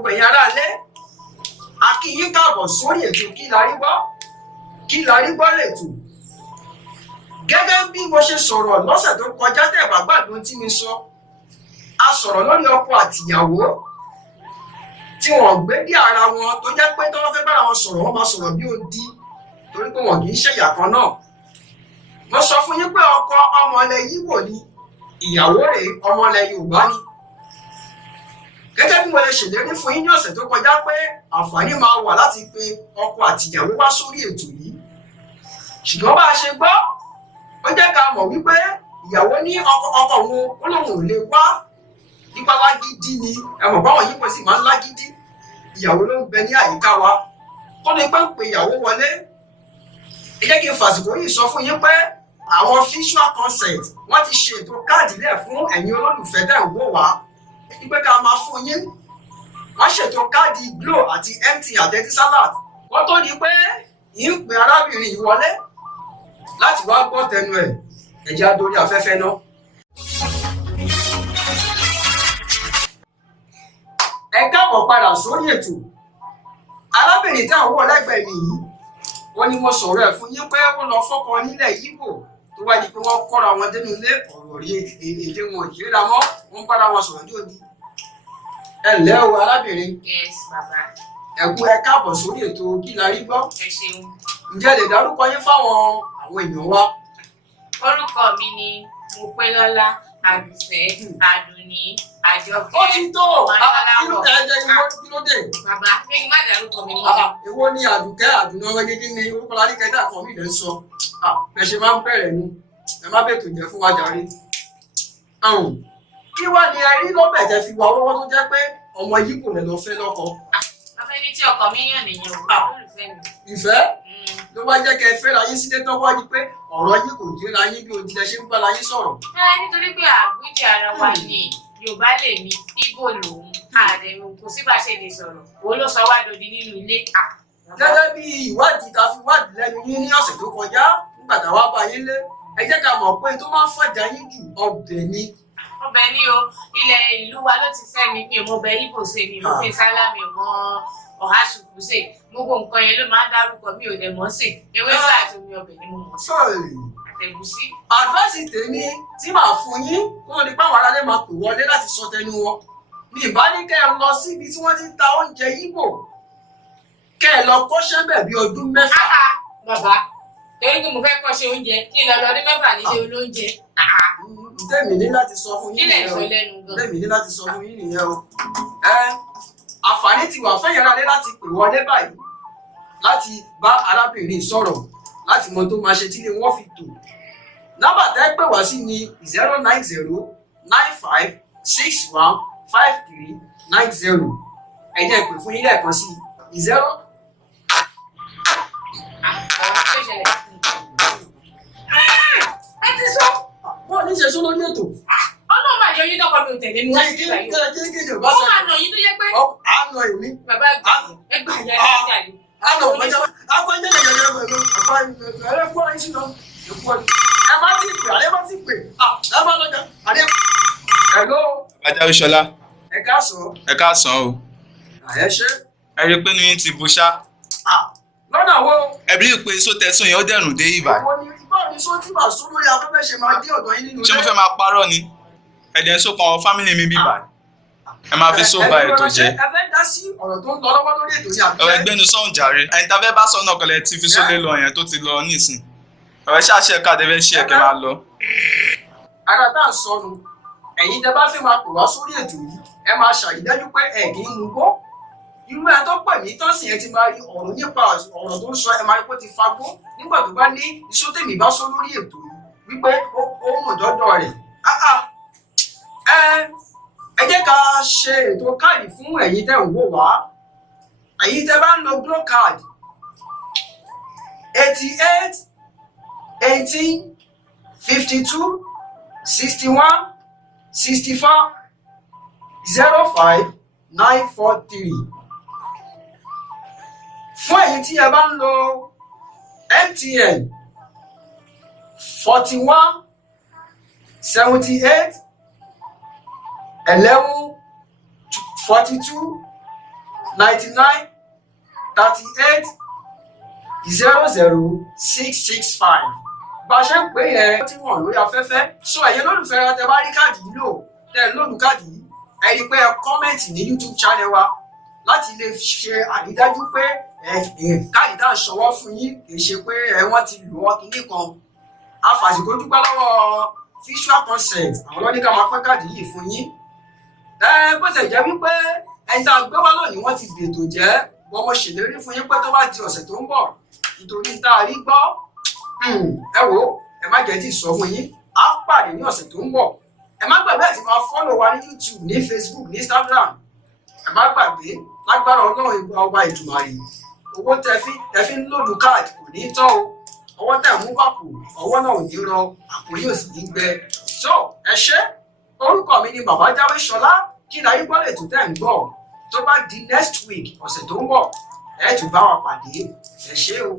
gbogbo ẹ̀yin aráalé a kí yín káàbọ̀ sórí ètò kí la rí gbọ́ lètò. Gẹ́gẹ́ bí mo ṣe sọ̀rọ̀ lọ́sẹ̀ tó kọjá tẹ́ bá gbàgbọ́ tí mi sọ, a sọ̀rọ̀ lórí ọkọ àtìyàwó tí wọ́n gbé dí ara wọn tó jẹ́ pé tọ́wọ́ fẹ́ bára wọn sọ̀rọ̀ wọ́n máa sọ̀rọ̀ bí odi torí pé wọn kì í ṣẹ̀yà kan náà. Mo sọ fún yín pé ọkọ ọmọ ilẹ̀ Yíbò ni, ìyàwó rẹ̀ ọmọ ilẹ̀ Yorùbá ni. Gẹ́gẹ́ bí mo lè ṣèlérí fún yín ní ọ̀sẹ̀ tó kọjá pé àǹfààní máa wà láti pe ọkọ àtìyàwó wá sórí ètò yìí, ṣùgbọ́n bá a ṣe gbọ́ ó jẹ́ ká mọ̀ wípé ìyàwó ní ọkọ òun ó lóun ò lè wá nípa lágídí ni, ẹ mọ̀ báwọn yípo sì máa ń lágídí. Ìyàwó ló ń bẹ ní àyíká wa tó lè pẹ́ ń pe ìyàwó wọlé. Ẹ jẹ́ kí n fàsìkò yìí sọ fún yín pé àwọn visual consent wọ́n ti ṣe ètò káàdì lẹ̀ fún ẹ̀yin olólùfẹ́ tẹ̀ ń wò wá wípé ká máa fún yín. Wọ́n ṣètò káàdì Glo àti MTN àti Salad wọ́n tó di pé yìí ń pe arábìnrin yìí wọlé láti wá gbọ́ tẹnu ẹ̀. Ẹ jẹ́ á dórí afẹ́fẹ́ náà. Ẹ káàbọ̀ padà sórí ètò. Arábìnrin tí àwọn wọ̀ lẹ́gbẹ̀ẹ́ mi yìí wọ́n ní mo sọ̀rọ̀ ẹ̀ fún yín pé ó lọ fọ́kọ nílẹ̀ Yíbò tó wá di pé wọ́n kọ́ra wọn dénú ilé ọ̀rọ̀ rí èdè wọn ìyẹ́ra mọ́ wọ́n bára wọn sọ̀rọ̀ ní òdi. Ẹ ǹlẹ́ o arábìnrin. Yes, bàbá. Ẹ káàbọ̀ sórí ètò kí la rí gbọ́. Ẹ ṣeun. Ǹjẹ́ lè dárúkọ yín fáwọn àwọn èèyàn wa? Orúkọ mi ni Mopélọ́lá Àdùfẹ́ Àdùnní Àjọkẹ́. Ó ti tó kí ló dé? Bàbá pé kí n má dárúkọ mi mọ́. Èwo ni Àdùkẹ́ Àdùnní ọmọ gẹ́gẹ́ ní orúkọ lárí kẹta kan mi lè sọ. Bẹ́ẹ̀ ṣe máa ń bẹ̀rẹ̀ nu, ẹ má bètò jẹ́ fún wa jàre. Kí wá ni ẹ rí lọ́bẹ̀ tẹ́ fi wà lọ́wọ́ tó jẹ́ pé ọmọ Yíbò lẹ lọ fẹ́ lọ́kọ? Bàbá ẹni tí ọkọ mi yàn nìyẹn o, olùfẹ́ mi. Ìfẹ́ ló wá jẹ́ kẹ́ ẹ fẹ́ra yín sílé tó wá di pé ọ̀rọ̀ yín kò dira yín bí ojúlẹ̀ ṣe ń bára yín sọ̀rọ̀. Nítorí pé àgbéjì ara wa ni Yorùbá lè ní Ìgbò lòun, àdẹ̀rù kò sí bá ṣe lè sọ̀rọ̀, òun ló sọ wá dodi nínú ilé. Gẹ́gẹ́ bí ìwádìí ta fi wádìí lẹ́nu yín ní ọ̀sẹ̀ tó kọjá nígbà táwa bá yín lé, ẹ jẹ́ ká mọ̀ pé tó máa ń fàjà yín jù ọbẹ̀ ni. Ọbẹ̀ ni o, ilẹ̀ ìlú wa ló ti fẹ́ mi ò mọ ọbẹ̀ Ìgbò ṣe mi ò fi sálá mi ò mọ ọ̀há ṣùkú ṣe, gbogbo nǹkan yẹn ló máa ń dárúkọ mi ò dẹ̀ mọ̀ ṣe, ewé bá àti omi ọbẹ̀ ni mo mọ̀ ṣe. Àtẹ̀gúsí. Àdírẹ́sì tèmi tí màá fún yín kó ló di pé àwọn aráalé máa pè wọlé láti sọ tẹnu wọn. Mi ìbá ní kẹ́ ẹ lọ síbi tí wọ́n ti ń ta oúnjẹ Ìgbò, kẹ́ ẹ lọ kọ́ṣẹ́ bẹ̀ bí ọdún 6. Bàbá, torí pé mo fẹ́ kọ́ṣẹ́ oúnjẹ kí n lọ lọ́dún 6 nílé olóúnjẹ. Tèmi ní láti sọ fún yín nìyẹn o. Tèmi ní láti sọ fún yín nìyẹn o. Àǹfààní ti wà fẹ́yìn aráalé láti pè wọlé báyìí láti bá arábìnrin sọ̀rọ̀ láti mọ tó máa ṣe tí ilé wọn fi tò. Nọ́mbà tẹ́ pè wá sí ni 09095615390. Ẹ jẹ́ pè fún yín lẹ́ẹ̀kan sí 0. Ẹ ti sọ. Wọ́n ní ṣe sọ lórí ètò. Ọlọ́run máa yọ yín tọkọ mi ò tẹ̀lé mi. Kí Ó máa nà yín tó yẹ pé. Àánú èmi. Bàbá ẹgbà yà jáde. Àánú ọ̀pọ̀jọ́ ẹ má ti pè, àlẹ́ má ti pè. Ẹ má lọ́jà. Hello. Ajáwéṣọlá. Ẹ káàsán. Ẹ káàsán o. Ẹ ṣé. Ẹ rí i pé ní ti bu ṣá. Lọ́nà wo? Ẹ bí pé iṣó tẹ̀sùn yẹn ó dẹ̀rùn dé ìbà. Ìwọ ni báwo ni sọ tí màá sọ lórí afẹ́fẹ́ ṣe máa dé ọ̀dọ̀ yín nínú ilé? Ṣé mo fẹ́ máa parọ́ ni? Ẹ̀dẹ̀ ń sọ kan fámìlì mi bíbà. Ẹ máa fi sóba ètò jẹ́. Ẹ fẹ́ dá sí ọ̀rọ̀ tó ń lọ lọ́wọ́ lórí ètò yìí àbí? Ọ̀rọ̀ ẹgbẹ́nu sọ̀hún jàre. Ẹni tá fẹ́ bá sọ náà kọlẹ̀ ti fi sólé lọ yẹn tó ti lọ nísìn. Ọ̀rẹ́ ṣáṣẹ́ káàdé fẹ́ ṣí ẹ̀kẹ́ máa lọ. Ara tá à ń sọnù, ẹ̀yin tẹ bá fẹ́ máa pè wá sórí ètò yìí, ẹ máa ṣàrídájú pé ẹ̀ kì í mú gbó. Irú ẹ tó pè mí tán sì ẹ ti máa rí ọ̀rọ̀ nípa ọ̀rọ̀ tó ń sọ ẹ máa rí pé ó ti fagbó nígbà tó bá ní iṣó tèmi bá sọ lórí ètò yìí wípé ó mọ̀ dọ́dọ̀ rẹ̀. Ẹ jẹ́ ká ṣe ètò káàdì fún ẹ̀yin tẹ́ ń wò wá. Ẹ̀yin tẹ́ bá ń lo Glo card 88 18 52 61 64 05 943. Fún ẹ̀yin tí ẹ bá ń lo MTN 41 78 11 42 99 38 00 665. bá a ṣe ń pè yẹn tí wọ́n lórí afẹ́fẹ́ sọ ẹ̀yẹ lólùfẹ́ ra tẹ bá rí káàdì yìí lò tẹ lónìí káàdì yìí ẹ rí i pé ẹ kọ́mẹ̀ntì ní YouTube channel wa láti lè ṣe àrídájú pé káàdì tá à ń ṣọwọ́ fún yín kì í ṣe pé wọ́n ti lò ọ́ kinní kan. afàsìkò dúpẹ́ lọ́wọ́ visual consent àwọn lọ́ní ká máa pín káàdì yìí fún yín. bó ṣe jẹ́ wípé ẹni tá a gbé wá lónìí wọ́n ti gbètò jẹ́ wọ́n mo ṣèlérí fún yín pé tó bá di ọ̀sẹ̀ tó ń bọ̀ nítorí tá a rí gbọ́ ẹ wò ẹ má jẹ́ tí ì sọ fún yín á pàdé ní ọ̀sẹ̀ tó ń bọ̀. ẹ má gbàgbé àti máa fọ́lọ̀ wa ní YouTube ní Facebook ní Instagram. ẹ má gbàgbé lágbára Ọlọ́run ìgbà ọba Ìdùmarè owó tẹfí ń lòdù káàdì kò ní tán o ọwọ́ tẹ̀ mú bàpò ọwọ́ náà ò ní rọ àpò yóò sì ní gbẹ. so ẹ ṣé orúkọ mi ni Bàbá Jáwé Ṣọlá kí láyé gbọ́ lè tó tẹ̀ ń gbọ́ tó bá di next week ọ̀sẹ̀ tó ń bọ̀ ẹ tún bá wa pàdé ẹ ṣé o.